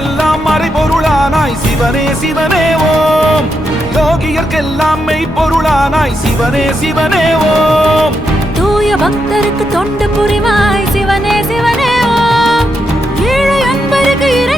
யோகியர்க்கெல்லாம் மறைபொருளானாய் சிவனே சிவனே ஓம். யோகியர்க்கெல்லாம் மெய்ப்பொருளானாய் சிவனே சிவனே ஓம். தூய பக்தருக்கு தொண்டு புரிவாய் சிவனே சிவனே ஓம். ஏழை அன்பருக்கு இறை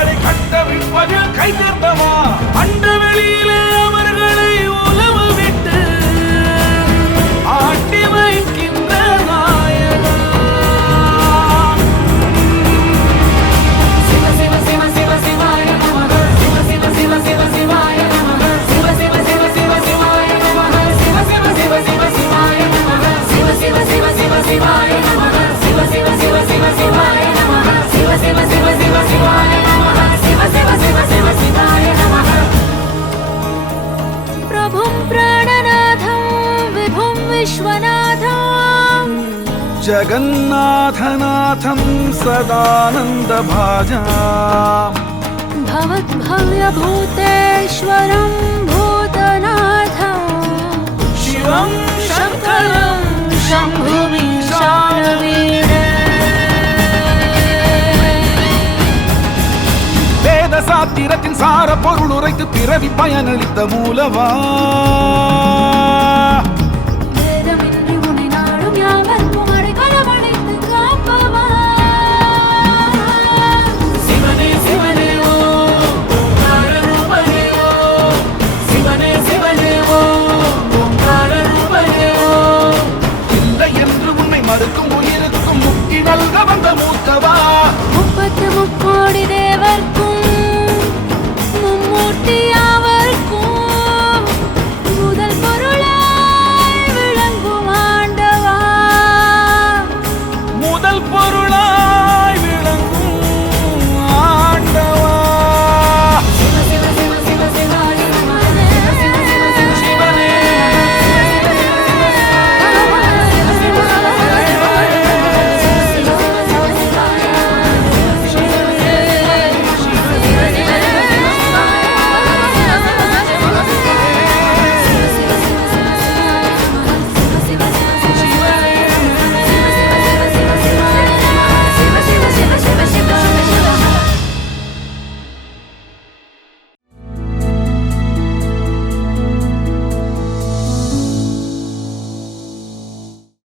கண்டவிப்பதில் கைதேர்ந்தவா जगन्नाथनाथं सदानन्दभाजा भवद्भव्यभूतेश्वरं भूतनाथं शिवं शङ्करं शम्भुविशालवीर வேதசாத்திரத்தின் சார பொருள் உரைத்து பிறவி பயனளித்த மூலவா